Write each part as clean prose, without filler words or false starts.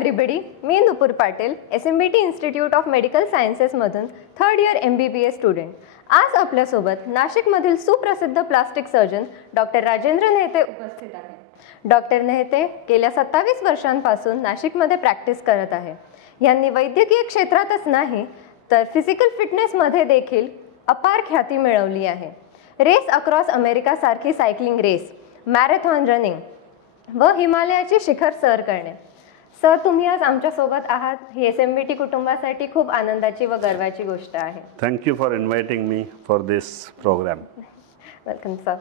Everybody, मी Nupur Patil, SMBT institute of medical सायन्सेसमधून third year MBBS student. आज आपल्यासोबत नाशिकमधील सुप्रसिद्ध plastic surgeon doctor Rajendra Nehete उपस्थित आहेत. डॉक्टर नेहते गेल्या 27 वर्षांपासून नाशिकमध्ये प्रॅक्टिस करत आहे. यांनी वैद्यकीय क्षेत्रातच नाही तर फिजिकल फिटनेसमध्ये देखील अपार ख्याती मिळवली आहे. रेस अक्रॉस अमेरिका सारखी सायकलिंग रेस, मॅरेथॉन रनिंग व हिमालयाची शिखर सर करणे. सर, तुम्ही आज आमच्यासोबत आहात ही SMBT कुटुंबासाठी खूप आनंदाची व गर्वाची गोष्ट आहे. Thank you for inviting me for this program. Welcome sir.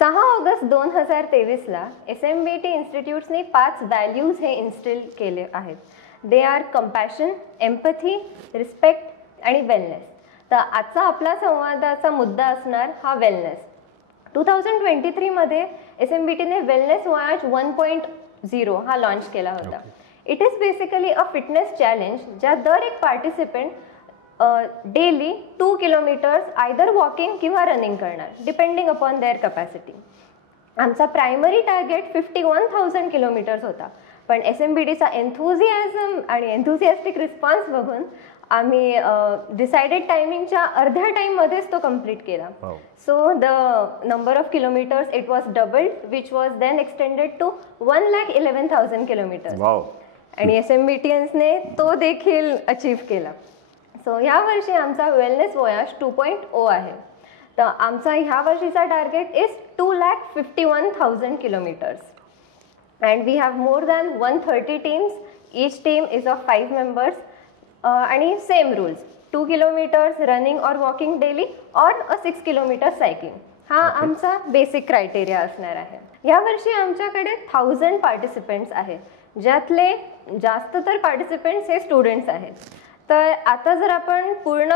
6 August 2023ला SMBT इन्स्टिट्यूट्सने 5 व्हॅल्यूज हे इन्स्टिल केले आहेत. They are compassion, empathy, respect आणि वेलनेस. तर आजचा आपला संवादाचा मुद्दा असणार हा वेलनेस. 2023मध्ये SMBTने वेलनेस वॉयाज 1.0 हा लॉन्च केला होता. It is basically a fitness challenge ज्यात दर एक participant daily 2 kilometres either walking किंवा रनिंग करणार डिपेंडिंग अपॉन देअर कॅपॅसिटी. आमचा प्रायमरी टार्गेट 51,000 किलोमीटर्स होता, पण SMBTचा एन्थुझियाझम आणि एन्थुझियास्टिक रिस्पॉन्स बघून आम्ही डिसाइडेड टायमिंगच्या अर्ध्या टाइममध्येच तो कंप्लीट केला. So the number of kilometres it was doubled which was then extended to 1,11,000 kilometres. आणि SMBTने तो देखील अचीव केला. सो ह्या वर्षी आमचा वेलनेस वॉयाज 2.0 आहे. तर आमचा ह्या वर्षीचा target is 2,51,000 kilometres. And we have more than 130 teams. Each team is of 5 members. आणि सेम रूल्स, 2 किलोमीटर्स रनिंग और वॉकिंग डेली और 6 किलोमीटर सायकलिंग हा आमचा बेसिक क्रायटेरिया असणार आहे. यावर्षी आमच्याकडे 1000 पार्टिसिपेंट्स आहेत, ज्यातले जास्त तर पार्टिसिपेंट्स हे स्टुडंट्स आहेत. तर आता जर आपण पूर्ण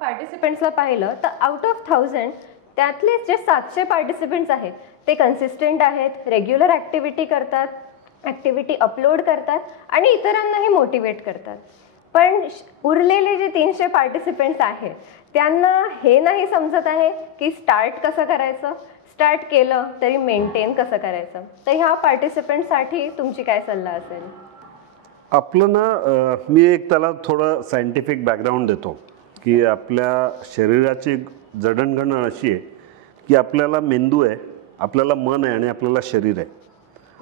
पार्टिसिपेंट्सला पाहिलं तर आउट ऑफ 1000 त्यातले जे 700 पार्टिसिपेंट्स आहेत ते कन्सिस्टंट आहेत, रेग्युलर ॲक्टिव्हिटी करतात, ॲक्टिव्हिटी अपलोड करतात आणि इतरांनाही मोटिवेट करतात. पण उरलेले जे 300 पार्टिसिपेंट्स आहेत त्यांना हे नाही समजत आहे की स्टार्ट कसं करायचं, स्टार्ट केलं तरी मेंटेन कसं करायचं. तर ह्या पार्टिसिपेंटसाठी तुमची काय सल्ला असेल? आपलं ना, मी एक त्याला थोडं सायंटिफिक बॅकग्राऊंड देतो की आपल्या शरीराची जडणघडण अशी आहे की आपल्याला मेंदू आहे, आपल्याला मन आहे आणि आपल्याला शरीर आहे.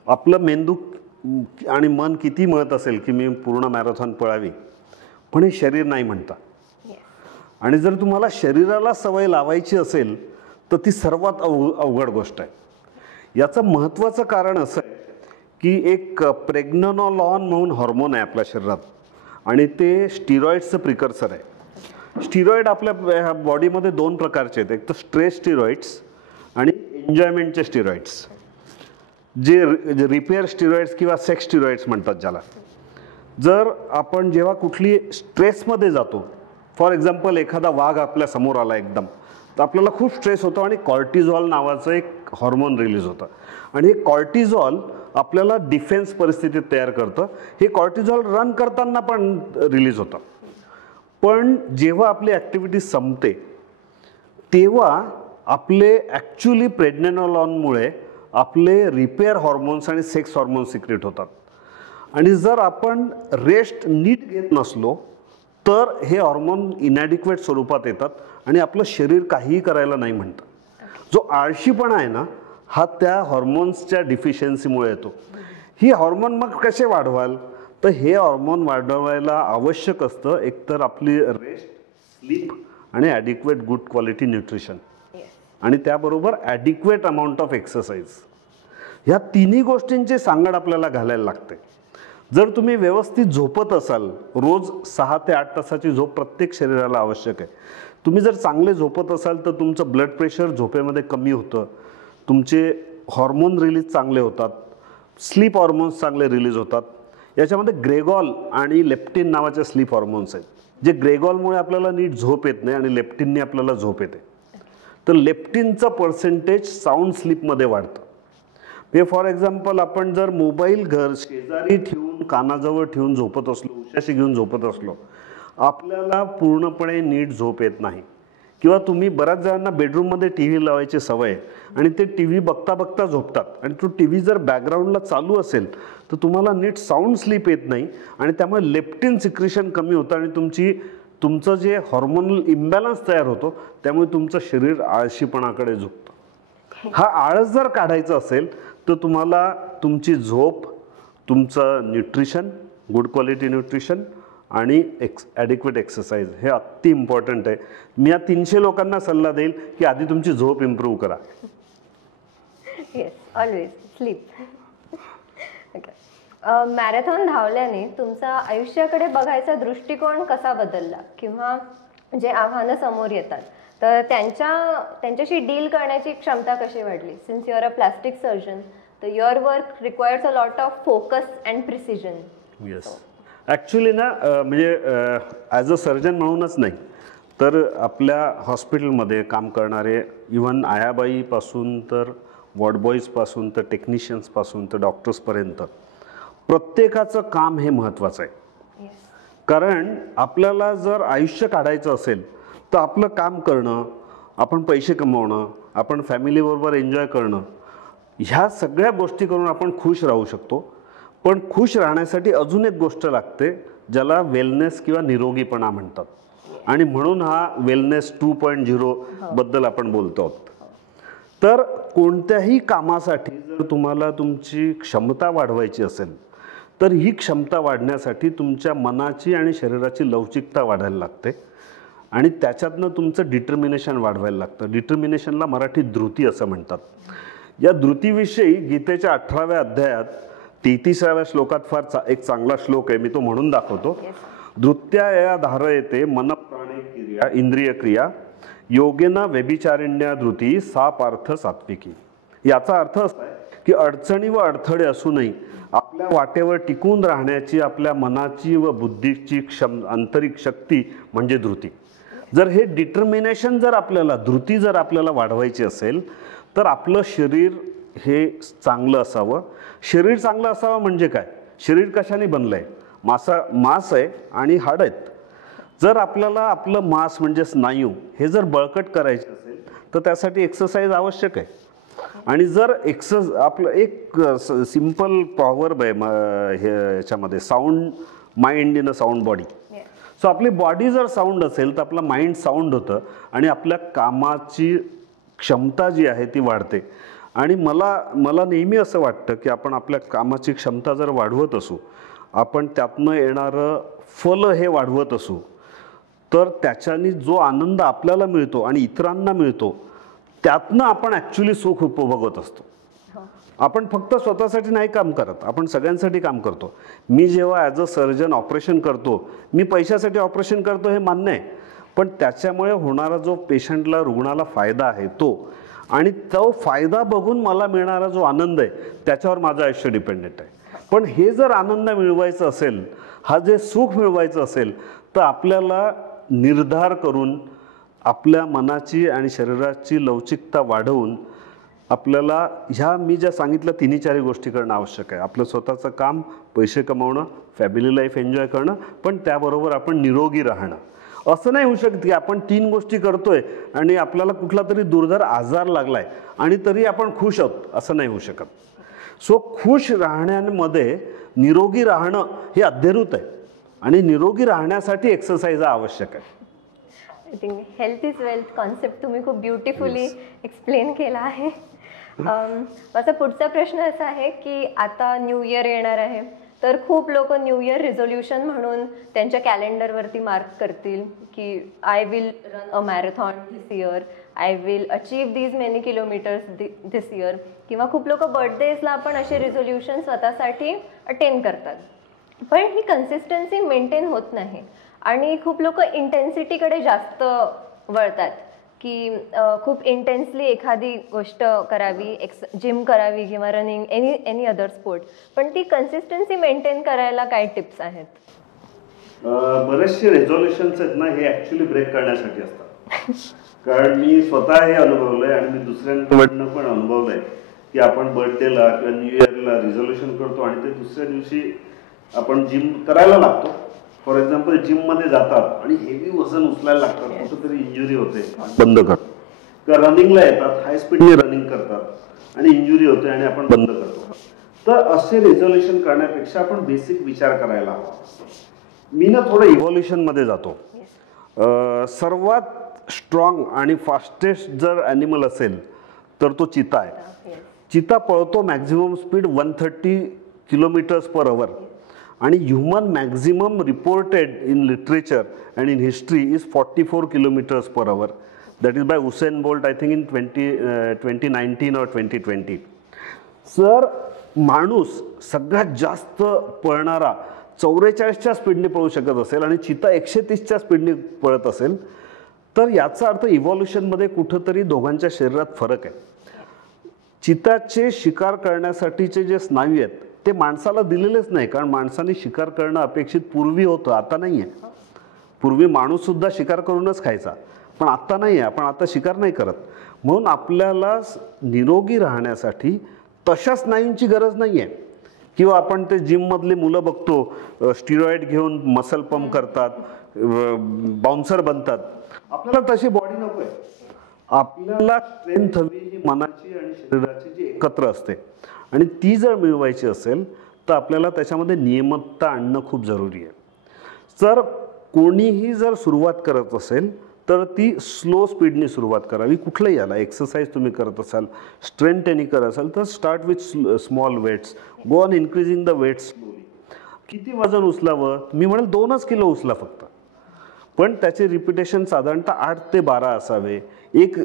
आपलं मेंदू आणि मन किती म्हणत असेल की मी पूर्ण मॅरेथॉन पळावी, पण हे शरीर नाही म्हणता. आणि जर तुम्हाला शरीराला सवय लावायची असेल तर ती सर्वात अवघड गोष्ट आहे. याचं महत्त्वाचं कारण असं आहे की एक प्रेग्ननोलॉन म्हणून हॉर्मोन आहे आपल्या शरीरात आणि ते स्टिरॉइड्सचं प्रिकर्सर आहे. स्टिरॉइड आपल्या बॉडीमध्ये 2 प्रकारचे आहेत, एक तर स्ट्रेस स्टिरॉइड्स आणि एन्जॉयमेंटचे स्टिरॉइड्स, जे रिपेअर स्टिरॉइड्स किंवा सेक्स स्टिरॉइड्स म्हणतात ज्याला. जर आपण जेव्हा कुठली स्ट्रेसमध्ये जातो, फॉर एक्झाम्पल एखादा वाघ आपल्या समोर आला एकदम, तर आपल्याला खूप स्ट्रेस होतो आणि कॉर्टिझॉल नावाचं एक हॉर्मोन रिलीज होतं आणि हे कॉर्टिझॉल आपल्याला डिफेन्स परिस्थितीत तयार करतं. हे कॉर्टिझॉल रन करताना पण रिलीज होतं. पण जेव्हा आपली ॲक्टिव्हिटी संपते तेव्हा आपले ॲक्च्युली प्रेग्ननोलॉनमुळे आपले रिपेअर हॉर्मोन्स आणि सेक्स हॉर्मोन्स सिक्रेट होतात. आणि जर आपण रेस्ट नीट घेत नसलो तर हे हॉर्मोन इनॅडिक्वेट स्वरूपात येतात आणि आपलं शरीर काहीही करायला नाही म्हणतं. जो आळशीपणा आहे ना, हा त्या हॉर्मोन्सच्या डिफिशियन्सीमुळे येतो. ही हॉर्मोन मग कसे वाढवाल, तर हे हॉर्मोन वाढवायला आवश्यक असतं एकतर आपली रेस्ट, स्लीप आणि ॲडिक्वेट गुड क्वालिटी न्यूट्रिशन आणि त्याबरोबर ॲडिक्वेट अमाऊंट ऑफ एक्सरसाइज. ह्या तिन्ही गोष्टींची सांगड आपल्याला घालायला लागते. जर तुम्ही व्यवस्थित झोपत असाल, रोज 6 ते 8 तासाची झोप प्रत्येक शरीराला आवश्यक आहे. तुम्ही जर चांगले झोपत असाल तर तुमचं ब्लड प्रेशर झोपेमध्ये कमी होतं, तुमचे हॉर्मोन रिलीज चांगले होतात, स्लीप हॉर्मोन्स चांगले रिलीज होतात. याच्यामध्ये ग्रेगॉल आणि लेप्टिन नावाचे स्लीप हॉर्मोन्स आहेत, जे ग्रेगॉलमुळे आपल्याला नीट झोप येत नाही आणि लेप्टिनने आपल्याला झोप येते. तर लेप्टिनचं पर्सेंटेज साऊंड स्लीपमध्ये वाढतं. हे फॉर एक्झाम्पल आपण जर मोबाईल घर शेजारी ठेवून कानाजवळ ठेवून झोपत असलो, उशाशी घेऊन झोपत असलो, आपल्याला पूर्णपणे नीट झोप येत नाही. किंवा तुम्ही बऱ्याच जणांना बेडरूममध्ये टी व्ही लावायची सवय आहे आणि ते टी व्ही बघता बघता झोपतात आणि तो टी व्ही जर बॅकग्राऊंडला चालू असेल तर तुम्हाला नीट साऊंड स्लीप येत नाही आणि त्यामुळे लेप्टिन सिक्रेशन कमी होतं आणि तुमचं जे हॉर्मोनल इम्बॅलन्स तयार होतो, त्यामुळे तुमचं शरीर आळशीपणाकडे झुकतं. हा आळस जर काढायचा असेल तर तुम्हाला तुमची झोप, तुमचं न्यूट्रिशन, गुड क्वालिटी न्यूट्रिशन आणि ॲडिक्वेट एक्सरसाइज हे अति इम्पॉर्टंट आहे. मी या 300 लोकांना सल्ला देईल की आधी तुमची झोप इम्प्रूव्ह करा. Yes, always sleep. मॅरेथॉन धावल्याने तुमचा आयुष्याकडे बघायचा दृष्टिकोन कसा बदलला किंवा जे आव्हानं समोर येतात तर त्यांच्याशी डील करण्याची क्षमता कशी वाढली? Since you are a plastic surgeon, तर your work requires a lot of focus and precision. Yes, actually ना म्हणजे ॲज अ सर्जन म्हणूनच नाही तर आपल्या हॉस्पिटलमध्ये काम करणारे इव्हन आयाबाईपासून तर वॉर्डबॉईजपासून तर टेक्निशियन्सपासून तर डॉक्टर्सपर्यंत प्रत्येकाचं काम हे महत्त्वाचं आहे. कारण आपल्याला जर आयुष्य काढायचं असेल तर आपलं काम करणं, आपण पैसे कमवणं, आपण फॅमिलीबरोबर एन्जॉय करणं, ह्या सगळ्या गोष्टी करून आपण खुश राहू शकतो. पण खुश राहण्यासाठी अजून एक गोष्ट लागते ज्याला वेलनेस किंवा निरोगीपणा म्हणतात आणि म्हणून हा वेलनेस 2.0 बद्दल आपण बोलतो आहोत. तर कोणत्याही कामासाठी जर तुम्हाला तुमची क्षमता वाढवायची असेल तर ही क्षमता वाढण्यासाठी तुमच्या मनाची आणि शरीराची लवचिकता वाढायला लागते आणि त्याच्यातनं तुमचं डिटर्मिनेशन वाढवायला लागतं. डिटर्मिनेशनला मराठीत धृती असं म्हणतात. या धृतीविषयी गीतेच्या 18व्या अध्यायात 33व्या श्लोकात फार एक चांगला श्लोक आहे, मी तो म्हणून दाखवतो. धृत्या या धारयते मन प्राणे क्रिया इंद्रिय क्रिया योगेना व्यभिचारिण्या धृती सा पार्थ सात्विकी. याचा अर्थ असा आहे की अडचणी व अडथळे असूनही आपल्या वाटेवर टिकून राहण्याची आपल्या मनाची व बुद्धीची आंतरिक शक्ती म्हणजे धृती. जर हे डिटर्मिनेशन धृती जर आपल्याला वाढवायची असेल तर आपलं शरीर हे चांगलं असावं. शरीर चांगलं असावं म्हणजे काय? शरीर कशाने बनलं आहे? मांस आहे आणि हाड आहेत. जर आपल्याला आपलं मांस म्हणजे स्नायू हे जर बळकट करायचे असेल तर त्यासाठी एक्सरसाइज आवश्यक आहे. आणि जर आपलं एक सिंपल प्रॉव्हर्ब आहे ह्याच्यामध्ये, sound mind in a sound body. So आपली बॉडी जर साऊंड असेल तर आपलं माइंड साऊंड होतं आणि आपल्या कामाची क्षमता जी आहे ती वाढते. आणि मला नेहमी असं वाटतं की आपण आपल्या कामाची क्षमता जर वाढवत असू, आपण त्यातनं येणारं फल हे वाढवत असू, तर त्याच्यानी जो आनंद आपल्याला मिळतो आणि इतरांना मिळतो त्यातनं आपण ॲक्च्युली सुख उपभोगत असतो. आपण फक्त स्वतःसाठी नाही काम करत, आपण सगळ्यांसाठी काम करतो. मी जेव्हा ॲज अ सर्जन ऑपरेशन करतो, मी पैशासाठी ऑपरेशन करतो हे मान्य आहे, पण त्याच्यामुळे होणारा जो पेशंटला, रुग्णाला फायदा आहे तो, आणि तो फायदा बघून मला मिळणारा जो आनंद आहे त्याच्यावर माझं आयुष्य डिपेंडेंट आहे. पण हे जर आनंद मिळवायचं असेल, हा जे सुख मिळवायचं असेल, तर आपल्याला निर्धार करून आपल्या मनाची आणि शरीराची लवचिकता वाढवून आपल्याला ह्या मी ज्या सांगितल्या 3-4 गोष्टी करणं आवश्यक आहे. आपलं स्वतःचं काम, पैसे कमवणं, फॅमिली लाईफ एन्जॉय करणं, पण त्याबरोबर आपण निरोगी राहणं. असं नाही होऊ शकत की आपण 3 गोष्टी करतोय आणि आपल्याला कुठला तरी दुर्धर आजार लागलाय आणि तरी आपण खुश आहोत, असं नाही होऊ शकत. सो खुश राहण्यामध्ये निरोगी राहणं हे अध्यरूत आहे आणि निरोगी राहण्यासाठी एक्सरसाइज आवश्यक आहे. I think health is wealth concept तुम्ही खूप ब्युटिफुली एक्सप्लेन केला आहे. माझा पुढचा प्रश्न असा आहे की आता न्यू इयर येणार आहे, तर खूप लोक न्यू इयर रिझोल्युशन म्हणून त्यांच्या कॅलेंडरवरती मार्क करतील की I will run a marathon this year, I will achieve these many kilometres this year, किंवा खूप लोक बर्थडेजला पण असे रिझोल्युशन स्वतःसाठी अटेन करतात. पण ही कन्सिस्टन्सी मेंटेन होत नाही आणि खूप लोक इंटेन्सिटीकडे जास्त वळतात की खूप इंटेन्सली एखादी गोष्ट करावी, जिम करावी किंवा रनिंग, एनी अदर स्पोर्ट, पण ती कन्सिस्टन्सी मेंटेन करायला काय टिप्स आहेत? बरेचसे रेझोल्युशन्स आहेत ना, हे ॲक्च्युली ब्रेक करण्यासाठी असतात. कारण मी स्वतः हे अनुभवलंय आणि मी दुसऱ्यांकडनं पण अनुभवलंय की आपण बर्थडेला किंवा न्यू इयरला रिझोल्युशन करतो आणि ते दुसऱ्या दिवशी आपण जिम करायला लागतो, फॉर एक्झाम्पल जिममध्ये जातात आणि हेवी वजन उचलायला लागतात, कुठेतरी इंजुरी होते, बंद कर. किंवा रनिंगला येतात, हाय स्पीडने रनिंग करतात आणि इंजुरी होते आणि आपण बंद करतो. तर असे रिझोल्युशन करण्यापेक्षा आपण बेसिक विचार करायला हवा. मी ना थोडं इव्हॉल्युशनमध्ये जातो. सर्वात स्ट्रॉंग आणि फास्टेस्ट जर ॲनिमल असेल तर तो चिता आहे. चिता पळतो मॅक्झिमम स्पीड 130 km/h आणि human maximum reported in literature and in history is 44 km/h. That is by Usain bolt, I think in 2019 or 2020. Sir माणूस सगळ्यात जास्त पळणारा 44च्या स्पीडने पळू शकत असेल आणि चिता 130च्या स्पीडने पळत असेल, तर याचा अर्थ इव्हॉल्युशनमध्ये कुठंतरी दोघांच्या शरीरात फरक आहे. चिताचे शिकार करण्यासाठीचे जे स्नायू आहेत ते माणसाला दिलेलेच नाही, कारण माणसाने शिकार करणं अपेक्षित पूर्वी होतं, आता नाही आहे. पूर्वी माणूससुद्धा शिकार करूनच खायचा, पण आत्ता नाही आहे. आपण आता शिकार नाही करत. म्हणून आपल्याला निरोगी राहण्यासाठी तशा स्नायूंची गरज नाही आहे. किंवा आपण ते जिममधले मुलं बघतो, स्टिरॉइड घेऊन मसल पंप करतात, बाउन्सर बनतात. आपल्याला तशी बॉडी नको आहे. आपल्याला स्ट्रेंथ हवी ही मनाची आणि शरीराची जी एकत्र असते, आणि ती जर मिळवायची असेल तर आपल्याला त्याच्यामध्ये नियमितता आणणं खूप जरुरी आहे. तर कोणीही जर सुरुवात करत असेल तर ती स्लो स्पीडने सुरुवात करावी. कुठलंही याला एक्सरसाइज तुम्ही करत असाल, स्ट्रेंथ ट्रेनिंग करत असाल तर start with small weights, go on increasing the weights slowly. किती वजन उचलावं? मी म्हणेल 2च किलो उचला फक्त, पण त्याचे रिपिटेशन साधारणतः 8 ते 12 असावे. एक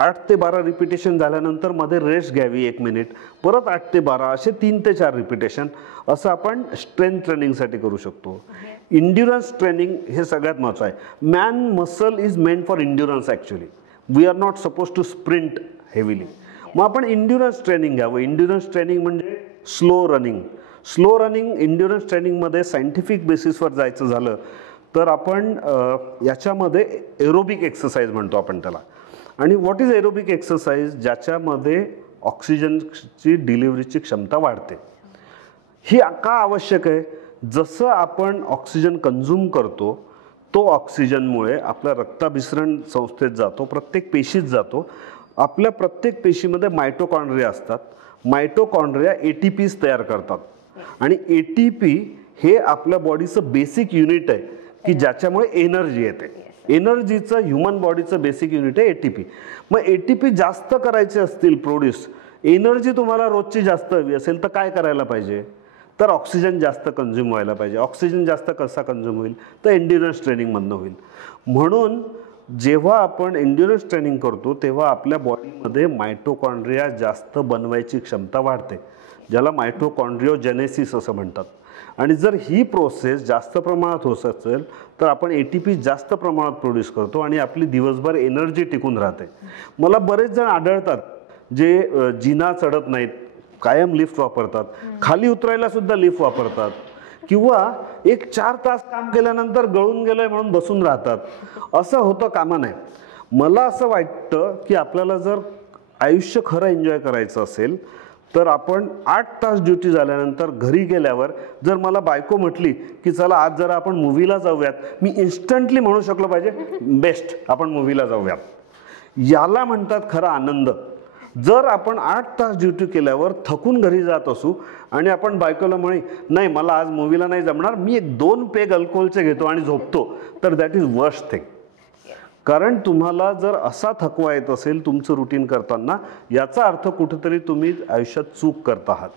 8 ते 12 रिपिटेशन झाल्यानंतर मध्ये रेस्ट घ्यावी 1 मिनिट, परत 8 ते 12 असे 3 ते 4 रिपिटेशन असं आपण स्ट्रेंथ ट्रेनिंगसाठी करू शकतो. इंड्युरन्स ट्रेनिंग हे सगळ्यात महत्त्वाचं आहे. Man muscle is meant for endurance actually. We are not suppose to sprint heavily. मग आपण इंड्युरन्स ट्रेनिंग घ्यावं. इंड्युरन्स ट्रेनिंग म्हणजे slow running. Slow running endurance ट्रेनिंगमध्ये सायंटिफिक बेसिसवर जायचं झालं तर आपण याच्यामध्ये एरोबिक एक्सरसाइज म्हणतो आपण त्याला. आणि व्हॉट इज एरोबिक एक्सरसाइज? ज्याच्यामध्ये ऑक्सिजनची डिलिव्हरीची क्षमता वाढते. ही का आवश्यक आहे? जसं आपण ऑक्सिजन कंझ्युम करतो तो ऑक्सिजनमुळे आपल्या रक्ताभिसरण संस्थेत जातो, प्रत्येक पेशीत जातो. आपल्या प्रत्येक पेशीमध्ये मायटोकॉन्ड्रिया असतात. मायटोकॉन्ड्रिया ATPs तयार करतात आणि ATP हे आपल्या बॉडीचं बेसिक युनिट आहे की ज्याच्यामुळे एनर्जी येते. एनर्जीचं ह्युमन बॉडीचं बेसिक युनिट आहे ATP. मग ATP जास्त करायचे असतील प्रोड्यूस, एनर्जी तुम्हाला रोजची जास्त हवी असेल तर काय करायला पाहिजे? तर ऑक्सिजन जास्त कंझ्युम व्हायला पाहिजे. ऑक्सिजन जास्त कसा कंझ्युम होईल? तर एन्ड्युरन्स ट्रेनिंगमधनं होईल. म्हणून जेव्हा आपण एन्ड्युरन्स ट्रेनिंग करतो तेव्हा आपल्या बॉडीमध्ये मायटोकॉन्ड्रिया जास्त बनवायची क्षमता वाढते, ज्याला मायटोकॉन्ड्रिओजेनेसिस असं म्हणतात. आणि जर ही प्रोसेस जास्त प्रमाणात होत असेल तर आपण ATP जास्त प्रमाणात प्रोड्यूस करतो आणि आपली दिवसभर एनर्जी टिकून राहते. मला बरेच जण आढळतात जे जिना चढत नाहीत, कायम लिफ्ट वापरतात, खाली उतरायला सुद्धा लिफ्ट वापरतात, किंवा एक 4 तास काम केल्यानंतर गळून गेलोय म्हणून बसून राहतात. असं होतं कामा नये. मला असं वाटतं की आपल्याला जर आयुष्य खरं एन्जॉय करायचं असेल तर आपण 8 तास ड्युटी झाल्यानंतर घरी गेल्यावर जर मला बायको म्हटली की चला आज जरा आपण मूवीला जाऊयात, मी इन्स्टंटली म्हणू शकलो पाहिजे बेस्ट, आपण मूवीला जाऊयात. याला म्हणतात खरा आनंद. जर आपण 8 तास ड्युटी केल्यावर थकून घरी जात असू आणि आपण बायकोला म्हणे नाही मला आज मूवीला नाही जमणार, मी 1-2 पेग अल्कोहोलचे घेतो आणि झोपतो, तर दॅट इज वर्स्ट थिंग. कारण तुम्हाला जर असा थकवा येत असेल तुमचं रुटीन करताना, याचा अर्थ कुठेतरी तुम्ही आयुष्यात चूक करत आहात.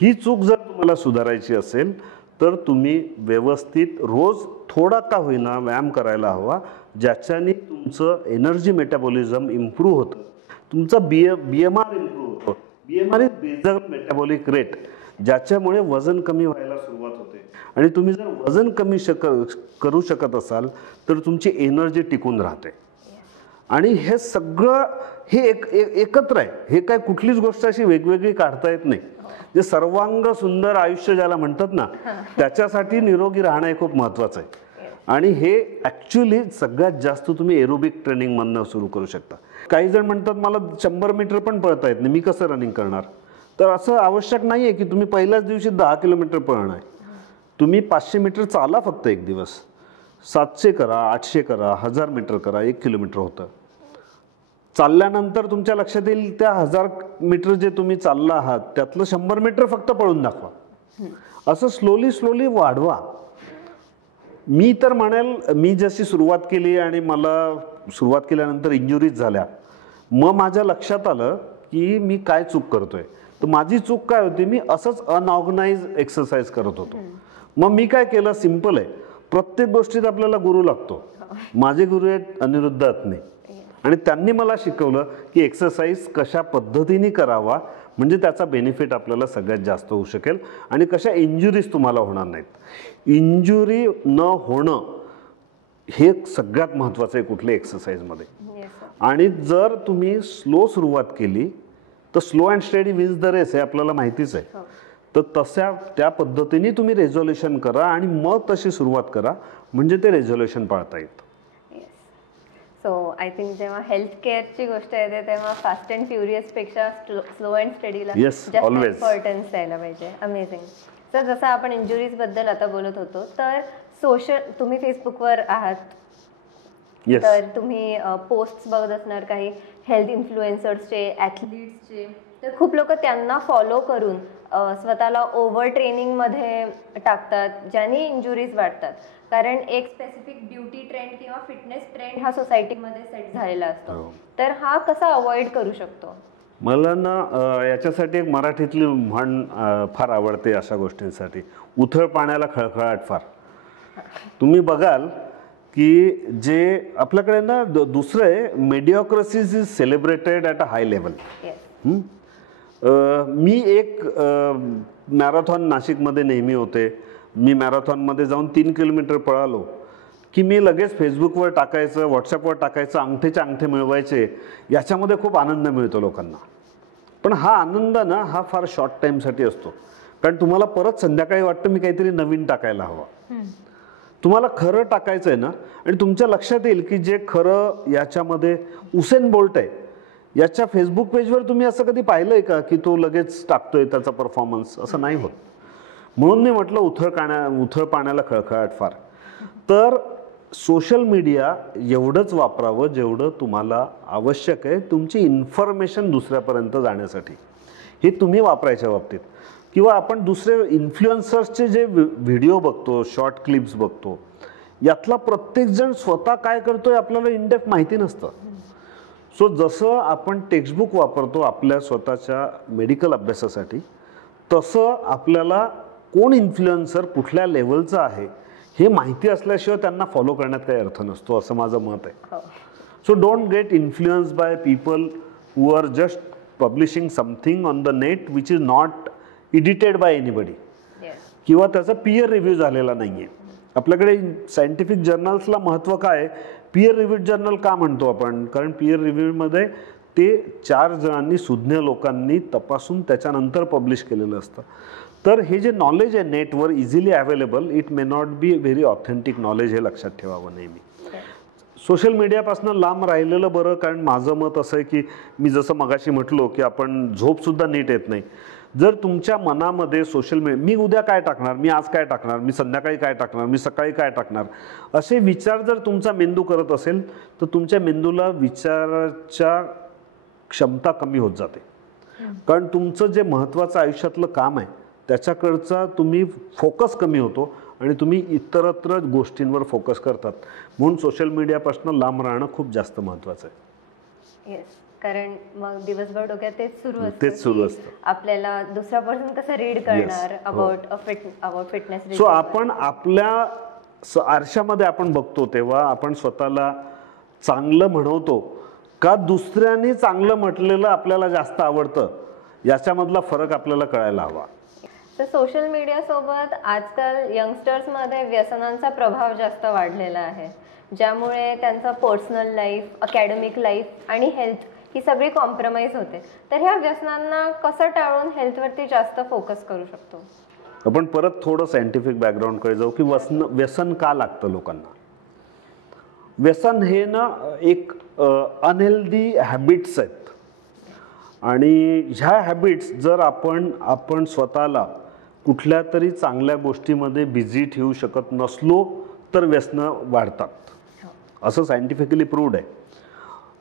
ही चूक जर तुम्हाला सुधारायची असेल तर तुम्ही व्यवस्थित रोज थोडा का होईना व्यायाम करायला हवा, ज्याच्याने तुमचं एनर्जी मेटाबॉलिझम इम्प्रूव्ह होतं, तुमचा BMR इम्प्रूव्ह होतो. BMR is basal metabolic rate, ज्याच्यामुळे वजन कमी व्हायला सुरुवात होते. आणि तुम्ही जर वजन कमी करू शकत असाल तर तुमची एनर्जी टिकून राहते. आणि हे सगळं हे एकत्र आहे. हे काय कुठलीच गोष्ट अशी वेगवेगळी काढता येत नाही. जे सर्वांग सुंदर आयुष्य ज्याला म्हणतात ना, त्याच्यासाठी निरोगी राहणं हे खूप महत्त्वाचं आहे. आणि हे ॲक्च्युली सगळ्यात जास्त तुम्ही एरोबिक ट्रेनिंगमधनं सुरू करू शकता. काही जण म्हणतात मला 100 मीटर पण पळता येत नाही, मी कसं रनिंग करणार? तर असं आवश्यक नाही आहे की तुम्ही पहिल्याच दिवशी 10 किलोमीटर पळणं आहे. तुम्ही 500 मीटर चाला फक्त एक दिवस, 700 करा, 800 करा, 1000 मीटर करा, 1 किलोमीटर होतं. चालल्यानंतर तुमच्या लक्षात येईल त्या 1000 मीटर जे तुम्ही चालला आहात त्यातलं 100 मीटर फक्त पळून दाखवा. असं स्लोली वाढवा. मी तर म्हणेल, मी जशी सुरुवात केली आणि मला सुरुवात केल्यानंतर इंजुरीज झाल्या, मग माझ्या लक्षात आलं की मी काय चूक करतोय. तर माझी चूक काय होती, मी असंच अनऑर्गनाइज एक्सरसाइज करत होतो. मग मी काय केलं, सिंपल आहे, प्रत्येक गोष्टीत आपल्याला गुरु लागतो. माझे गुरु आहेत अनिरुद्ध अत्ने, आणि त्यांनी मला शिकवलं की एक्सरसाइज कशा पद्धतीने करावा म्हणजे त्याचा बेनिफिट आपल्याला सगळ्यात जास्त होऊ शकेल आणि कशा इंजुरीज तुम्हाला होणार नाहीत. इंजुरी न होणं हे सगळ्यात महत्त्वाचं आहे कुठल्या एक्सरसाइजमध्ये. आणि जर तुम्ही स्लो सुरुवात केली तर slow and steady wins the race, हे आपल्याला माहितीच आहे. तर त्या पद्धतीने तुम्ही रेझोल्युशन करा आणि मग तशी सुरुवात करा, म्हणजे ते रेझोल्युशन पाळता येतं. सो आय थिंक जेव्हा हेल्थ केअरची गोष्ट येते तेव्हा फास्ट अँड फ्युरियसपेक्षा स्लो अँड स्टडीला जास्त इम्पॉर्टन्स द्यायला पाहिजे. अमेझिंग. तर जसं आपण इंजुरीजबद्दल आता बोलत होतो, तर तुम्ही फेसबुकवर आहात, तर तुम्ही पोस्ट बघत असणार काही हेल्थ इन्फ्लुएन्सर्सचे, ॲथलीट्सचे. तर खूप लोक त्यांना फॉलो करून स्वतःला ओव्हर ट्रेनिंगमध्ये टाकतात, ज्याने इंजुरीज वाढतात. कारण एक स्पेसिफिक ब्युटी ट्रेंड किंवा फिटनेस ट्रेंड हा सोसायटीमध्ये सेट झालेला असतो. तर हा कसा अवॉइड करू शकतो? मला ना याच्यासाठी एक मराठीतली म्हण फार आवडते अशा गोष्टींसाठी, उथळ पाण्याला खळखळाट फार. तुम्ही बघाल की जे आपल्याकडे ना दुसरं आहे, mediocrities is celebrated at a high level. मी एक मॅरेथॉन नाशिकमध्ये नेहमी होते. मी मॅरेथॉनमध्ये जाऊन 3 किलोमीटर पळालो की मी लगेच फेसबुकवर टाकायचं, व्हॉट्सअपवर टाकायचं, अंगठेचे अंगठे मिळवायचे. याच्यामध्ये खूप आनंद मिळतो लोकांना. पण हा आनंद ना हा फार शॉर्ट टाईमसाठी असतो, कारण तुम्हाला परत संध्याकाळी वाटतं मी काहीतरी नवीन टाकायला हवं. तुम्हाला खरं टाकायचं आहे ना, आणि तुमच्या लक्षात येईल की जे खरं याच्यामध्ये उसेन बोल्ट आहे, याच्या फेसबुक पेजवर तुम्ही असं कधी पाहिलंय का की तो लगेच टाकतोय त्याचा परफॉर्मन्स? असं नाही होत. म्हणून मी म्हटलं उथळ पाण्याला खळखळाट फार. तर सोशल मीडिया एवढंच वापरावं जेवढं तुम्हाला आवश्यक आहे तुमची इन्फॉर्मेशन दुसऱ्यापर्यंत जाण्यासाठी. हे तुम्ही वापरायच्या बाबतीत. किंवा आपण दुसरे इन्फ्लुएन्सर्सचे जे व्हिडिओ बघतो, शॉर्ट क्लिप्स बघतो, यातला प्रत्येकजण स्वतः काय करतोय आपल्याला इनडेप्थ माहिती नसतं. सो जसं आपण टेक्स्टबुक वापरतो आपल्या स्वतःच्या मेडिकल अभ्यासासाठी, तसं आपल्याला कोण इन्फ्लुएन्सर कुठल्या लेवलचा आहे हे माहिती असल्याशिवाय त्यांना फॉलो करण्यात काही अर्थ नसतो, असं माझं मत आहे. So don't get influenced by people who are just publishing something on the net which is not edited by anybody, किंवा त्याचा पीयर रिव्ह्यू झालेला नाही आहे. आपल्याकडे सायंटिफिक जर्नल्सला महत्त्व काय, पीयर रिव्ह्यूड जर्नल का म्हणतो आपण? कारण पीयर रिव्ह्यूमध्ये ते 4 जणांनी, सुज्ञ लोकांनी तपासून त्याच्यानंतर पब्लिश केलेलं असतं. तर हे जे नॉलेज आहे नेटवर easily available, it may not be very authentic knowledge, हे लक्षात ठेवावं नेहमी. सोशल मीडियापासून लांब राहिलेलं बरं. कारण माझं मत असं आहे की मी जसं मगाशी म्हटलो की आपण झोपसुद्धा नीट येत नाही. जर तुमच्या मनामध्ये सोशल मीडिया, मी उद्या काय टाकणार, मी आज काय टाकणार, मी संध्याकाळी काय टाकणार, मी सकाळी काय टाकणार, असे विचार जर तुमचा मेंदू करत असेल तर तुमच्या मेंदूला विचाराच्या क्षमता कमी होत जाते. कारण तुमचं जे महत्त्वाचं आयुष्यातलं काम आहे त्याच्याकडचा तुम्ही फोकस कमी होतो आणि तुम्ही इतरत्र गोष्टींवर फोकस करतात. म्हणून सोशल मीडियापासून लांब राहणं खूप जास्त महत्त्वाचं आहे. येस, कारण मग दिवसभर डोक्यात तेच सुरू असतं. आपल्याला दुसरा पर्सन कसं रीड करणार अबाउट फिटनेस. सो आपण आपल्या आरशामध्ये आपण बघतो तेव्हा आपण स्वतःला चांगलं म्हणवतो का दुसऱ्यांनी चांगलं म्हटलेलं आपल्याला जास्त आवडतं, याच्यामधला फरक आपल्याला कळायला हवा. तर सोशल मीडियासोबत आजकाल यंगस्टर्समध्ये व्यसनांचा प्रभाव जास्त वाढलेला आहे, ज्यामुळे त्यांचं पर्सनल लाईफ, अकॅडमिक लाईफ आणि हेल्थ ही सगळी कॉम्प्रोमाइज होते. तर ह्या व्यसनांना कसं टाळून हेल्थवरती जास्त फोकस करू शकतो? आपण परत थोडं सायंटिफिक बॅकग्राऊंडकडे जाऊ की व्यसन का लागतं लोकांना. व्यसन हे ना एक अनहेल्दी हॅबिट्स आहेत, आणि ह्या हॅबिट्स जर आपण स्वतःला कुठल्या तरी चांगल्या गोष्टीमध्ये बिझी ठेवू शकत नसलो तर व्यसनं वाढतात, असं सायंटिफिकली प्रूव्ड आहे.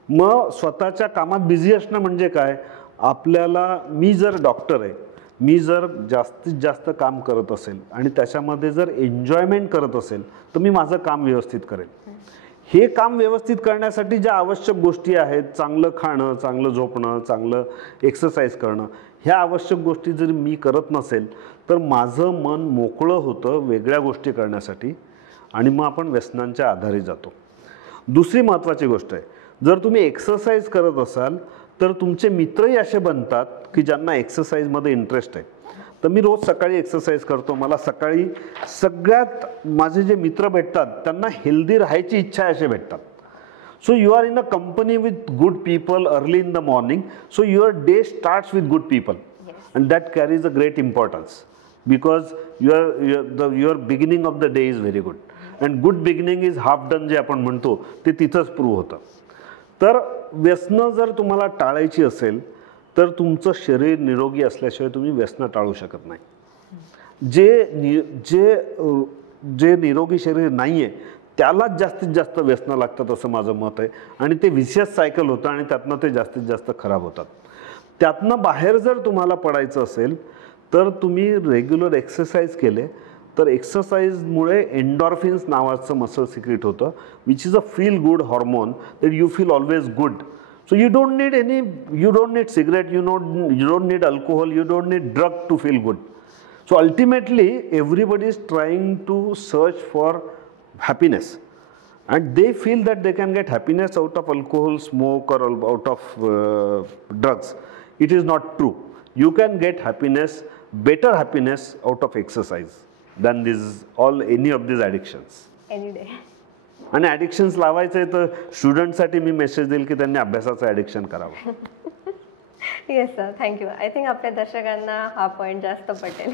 मग स्वतःच्या कामात बिझी असणं म्हणजे काय, आपल्याला, मी जर डॉक्टर आहे, मी जर जास्तीत जास्त काम करत असेल आणि त्याच्यामध्ये जर एन्जॉयमेंट करत असेल तर मी माझं काम व्यवस्थित करेल. हे काम व्यवस्थित करण्यासाठी ज्या आवश्यक गोष्टी आहेत, चांगलं खाणं, चांगलं झोपणं, चांगलं एक्सरसाइज करणं, ह्या आवश्यक गोष्टी जर मी करत नसेल तर माझं मन मोकळं होतं वेगळ्या गोष्टी करण्यासाठी आणि मग आपण व्यसनांच्या आधारे जातो. दुसरी महत्त्वाची गोष्ट आहे, जर तुम्ही एक्सरसाइज करत असाल तर तुमचे मित्रही असे बनतात की ज्यांना एक्सरसाइजमध्ये इंटरेस्ट आहे. तर मी रोज सकाळी एक्सरसाइज करतो, मला सकाळी सगळ्यात माझे जे मित्र भेटतात त्यांना हेल्दी राहायची इच्छा असे भेटतात. So you are in a company with good people early in the morning, so your day starts with good people and that carries a great importance because your beginning of the day is very good and good beginning is half done जे आपण म्हणतो ते तिथंच prove होतं. तर व्यसनं जर तुम्हाला टाळायची असेल तर तुमचं शरीर निरोगी असल्याशिवाय तुम्ही व्यसनं टाळू शकत नाही. जे निरोगी शरीर नाही आहे त्यालाच जास्तीत जास्त व्यसनं लागतात असं माझं मत आहे आणि ते विशियस सायकल होतं आणि त्यातनं ते जास्तीत जास्त खराब होतात. त्यातनं बाहेर जर तुम्हाला पडायचं असेल तर तुम्ही रेग्युलर एक्सरसाइज केले तर एक्सरसाइजमुळे एंडॉर्फिन्स नावाचं मसल सिक्रेट होतं which is a feel good hormone that you feel always good. So you don't need cigarette, you don't need alcohol, you don't need drug to feel good. So ultimately everybody is trying to search for happiness and they feel that they can get happiness out of alcohol, smoke or out of drugs. It is not true. You can get happiness, better happiness out of exercise than any of these addictions. Any day. आणि addictions लावायचं आहे तर स्टुडंटसाठी मी message देईल की त्यांनी अभ्यासाचं addiction करावं. Yes sir, thank you. I think आपल्या दर्शकांना हा पॉईंट जास्त पटेल.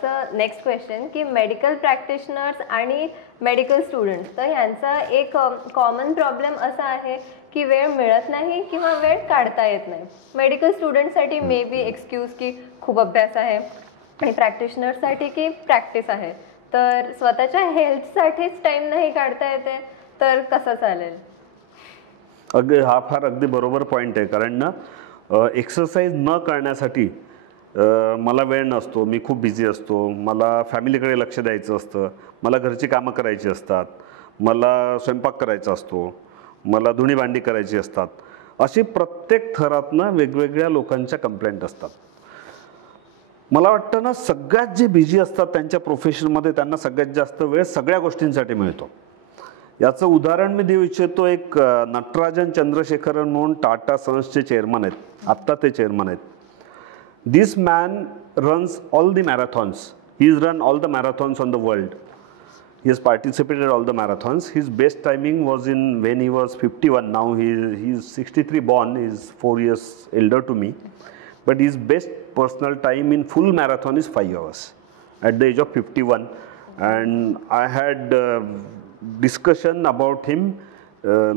सर नेक्स्ट क्वेश्चन की मेडिकल प्रॅक्टिशनर्स आणि मेडिकल स्टुडंट्स, तर यांचा एक कॉमन प्रॉब्लेम असा आहे की वेळ मिळत नाही किंवा वेळ काढता येत नाही. मेडिकल स्टुडंटसाठी मे बी एक्सक्यूज की खूप अभ्यास आहे आणि प्रॅक्टिशनर्ससाठी की प्रॅक्टिस आहे, तर स्वतःच्या हेल्थसाठीच टाइम नाही काढता येते तर कसं चालेल? हा फार अगदी बरोबर पॉईंट आहे. कारण ना एक्सरसाइज न करण्यासाठी मला वेळ नसतो, मी खूप बिझी असतो, मला फॅमिलीकडे लक्ष द्यायचं असतं, मला घरची कामं करायची असतात, मला स्वयंपाक करायचा असतो, मला धुणी भांडी करायची असतात. अशी प्रत्येक थरातनं वेगवेगळ्या लोकांच्या कंप्लेंट असतात. मला वाटतं ना सगळ्यात जे बिझी असतात त्यांच्या प्रोफेशनमध्ये त्यांना सगळ्यात जास्त वेळ सगळ्या गोष्टींसाठी मिळतो. याचं उदाहरण मी देऊ इच्छितो. एक नटराजन चंद्रशेखरन म्हणून टाटा सन्सचे चेअरमन आहेत, आत्ता ते चेअरमन आहेत. This man runs all the marathons. He is run all the marathons on the world. He has participated all the marathons. His best timing was when he was 51. Now he is 63 born. He is 4 years elder to me. But his best personal time in full marathon is 5 hours at the age of 51. And I had discussion about him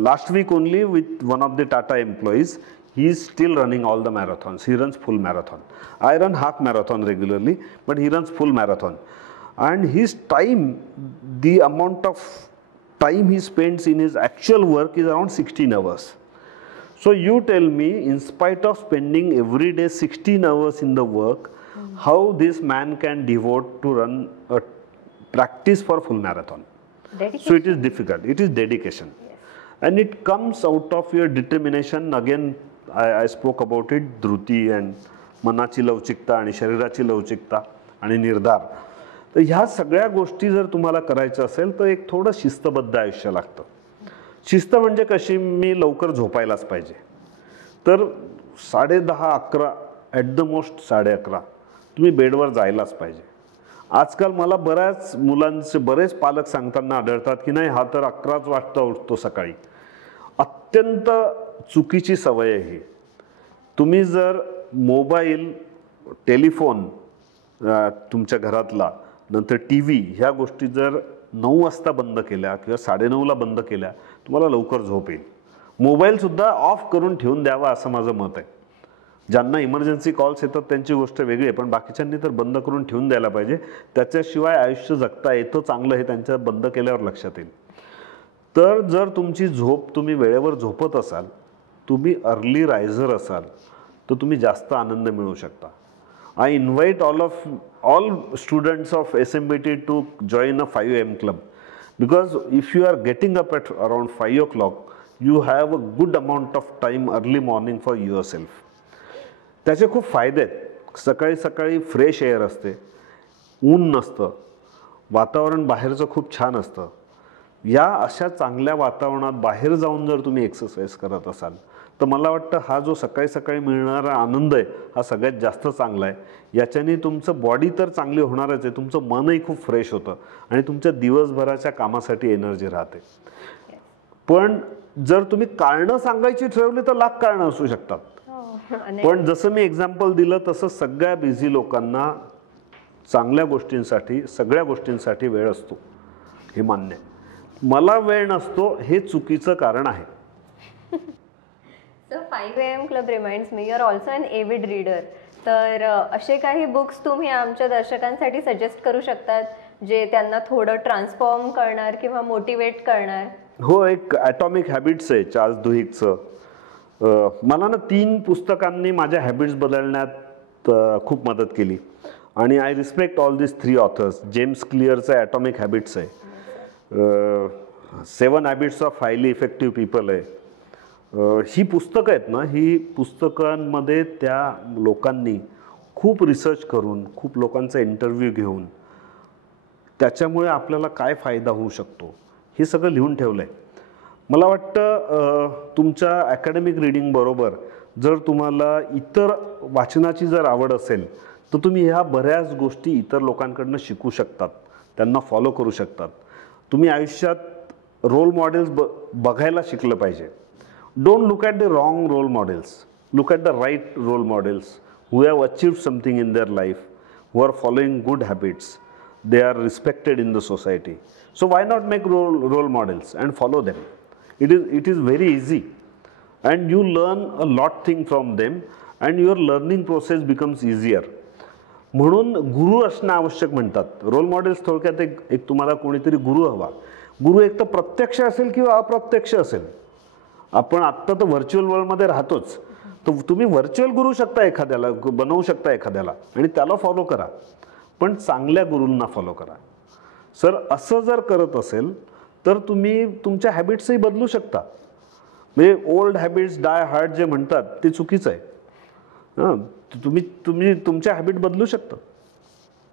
last week only with one of the Tata employees. He is still running all the marathons. He runs full marathon. I run half marathon regularly, but he runs full marathon. And his time, the amount of time he spends in his actual work is around 16 hours. So you tell me, in spite of spending every day 16 hours in the work, how this man can devote to run a practice for full marathon? Dedication. So it is difficult. It is dedication. Yes. And it comes out of your determination. Again, I spoke about it, Dhriti and मनाची लवचिकता आणि शरीराची लवचिकता आणि निर्धार. तर ह्या सगळ्या गोष्टी जर तुम्हाला करायचं असेल तर एक थोडं शिस्तबद्ध आयुष्य लागतं. शिस्त म्हणजे कशी, मी लवकर झोपायलाच पाहिजे. तर 10:30 11 ॲट द मोस्ट 11:30 तुम्ही बेडवर जायलाच पाहिजे. आजकाल मला बऱ्याच मुलांचे बरेच पालक सांगताना आढळतात की नाही हा तर 11च वाजता उठतो सकाळी. अत्यंत चुकीची सवय आहे ही. तुम्ही जर मोबाईल, टेलिफोन तुमच्या घरातला, नंतर टी व्ही, ह्या गोष्टी जर 9 वाजता बंद केल्या किंवा 9:30ला बंद केल्या तुम्हाला लवकर झोप येईल. मोबाईलसुद्धा ऑफ करून ठेवून द्यावा असं माझं मत आहे. ज्यांना इमर्जन्सी कॉल्स येतात त्यांची गोष्ट वेगळी आहे, पण बाकीच्यांनी तर बंद करून ठेवून द्यायला पाहिजे. त्याच्याशिवाय आयुष्य जगता येतं चांगलं हे त्यांच्या बंद केल्यावर लक्षात येईल. तर जर तुमची झोप तुम्ही वेळेवर झोपत असाल, तुम्ही अर्ली रायझर असाल, तर तुम्ही जास्त आनंद मिळवू शकता. I invite all students of SMBT to join a 5 AM club, because if you are getting up at around 5 o'clock, you have a good amount of time early morning for yourself. त्याचे खूप फायदे आहेत. सकाळी सकाळी fresh air असते, ऊन नसतं, वातावरण बाहेरचं खूप छान असतं. या अशा चांगल्या वातावरणात बाहेर जाऊन जर तुम्ही एक्सरसाइज करत असाल, तर मला वाटतं हा जो सकाळी सकाळी मिळणारा आनंद आहे हा सगळ्यात जास्त चांगला आहे. याच्याने तुमचं बॉडी तर चांगली होणारच आहे, तुमचं मनही खूप फ्रेश होतं आणि तुमच्या दिवसभराच्या कामासाठी एनर्जी राहते. पण जर तुम्ही कारणं सांगायची ठरवली तर लाख कारणं असू शकतात. पण जसं मी एक्झाम्पल दिलं तसं सगळ्या बिझी लोकांना चांगल्या गोष्टींसाठी सगळ्या गोष्टींसाठी वेळ असतो, हे मान्य आहे. मला वेळ नसतो हे चुकीचं कारण आहे. So 5 AM Club reminds me, you are also an avid reader. तर असे काही बुक्स तुम्ही आमच्या दर्शकांसाठी सजेस्ट करू शकतात जे त्यांना थोडं ट्रान्सफॉर्म करणार किंवा मोटिवेट करणार? हो, एक ॲटॉमिक हॅबिट्स आहे चार्ल्स दुहिगचं. मला ना 3 पुस्तकांनी माझ्या हॅबिट्स बदलण्यात खूप मदत केली आणि I respect all this 3 authors. James क्लिअरचं ॲटॉमिक हॅबिट्स आहे, 7 habits of highly effective people आहे. ही पुस्तकं आहेत ना, ही पुस्तकांमध्ये त्या लोकांनी खूप रिसर्च करून, खूप लोकांचा इंटरव्ह्यू घेऊन त्याच्यामुळे आपल्याला काय फायदा होऊ शकतो हे सगळं लिहून ठेवलं आहे. मला वाटतं तुमच्या अकॅडमिक रीडिंगबरोबर जर तुम्हाला इतर वाचनाची जर आवड असेल तर तुम्ही ह्या बऱ्याच गोष्टी इतर लोकांकडनं शिकू शकतात, त्यांना फॉलो करू शकतात. तुम्ही आयुष्यात रोल मॉडेल्स बघायला शिकलं पाहिजे. Don't look at the wrong role models, look at the right role models who have achieved something in their life, who are following good habits, they are respected in the society. So why not make role models and follow them? It is very easy and you learn a lot thing from them and your learning process becomes easier. म्हणून गुरु असणं आवश्यक म्हणतात. Role models थोडक्यात एक तुम्हाला कोणीतरी गुरु हवा. गुरु एक तर प्रत्यक्ष असेल किंवा अप्रत्यक्ष असेल. आपण आत्ता तर व्हर्च्युअल वर्ल्डमध्ये राहतोच, तर तुम्ही व्हर्च्युअल गुरु शकता, एखाद्याला बनवू शकता एखाद्याला आणि त्याला फॉलो करा, पण चांगल्या गुरूंना फॉलो करा. सर असं जर करत असेल तर तुम्ही तुमच्या हॅबिट्सही बदलू शकता. म्हणजे ओल्ड हॅबिट्स डाय हार्ड जे म्हणतात ते चुकीचं आहे. तुम्ही तुमच्या हॅबिट बदलू शकता.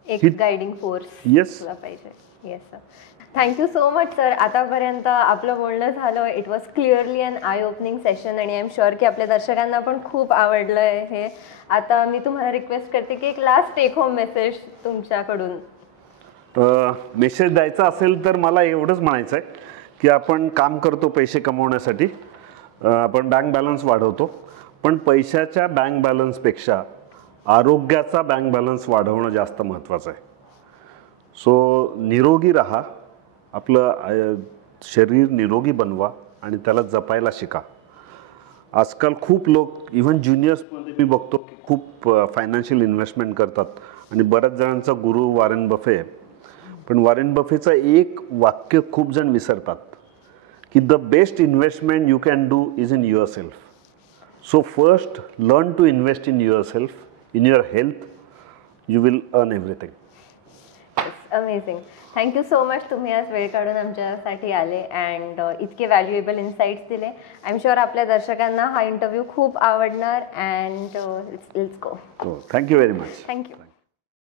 एक गायडिंग फोर्स येस पाहिजे. Yes sir, thank you so much sir. आतापर्यंत आपलं बोलणं झालं. It was clearly an eye opening session आणि आय एम शुअर की आपल्या दर्शकांना पण खूप आवडलं आहे हे. आता मी तुम्हाला रिक्वेस्ट करते की एक लास्ट टेक होम मेसेज तुमच्याकडून. मेसेज द्यायचा असेल तर मला एवढंच म्हणायचं आहे की आपण काम करतो पैसे कमवण्यासाठी, आपण बँक बॅलन्स वाढवतो, पण पैशाच्या बँक बॅलन्सपेक्षा आरोग्याचा बँक बॅलन्स वाढवणं जास्त महत्त्वाचं आहे. सो निरोगी राहा, आपलं शरीर निरोगी बनवा आणि त्याला जपायला शिका. आजकाल खूप लोक इव्हन ज्युनियर्समध्ये मी बघतो की खूप फायनान्शियल इन्व्हेस्टमेंट करतात आणि बऱ्याच जणांचा गुरु वॉरेन बफे आहे. पण वॉरेन बफेचं एक वाक्य खूप जण विसरतात की the best investment you can do is in yourself. So first learn to invest in yourself, in your health, you will earn everything. Amazing. Thank you so much. तुम्ही आज वेळ काढून आमच्यासाठी आले अँड इतके व्हॅल्युएबल इन्साइट्स दिले. I am sure आपल्या दर्शकांना हा इंटरव्ह्यू खूप आवडणार and let's go. Thank you very much. Thank you.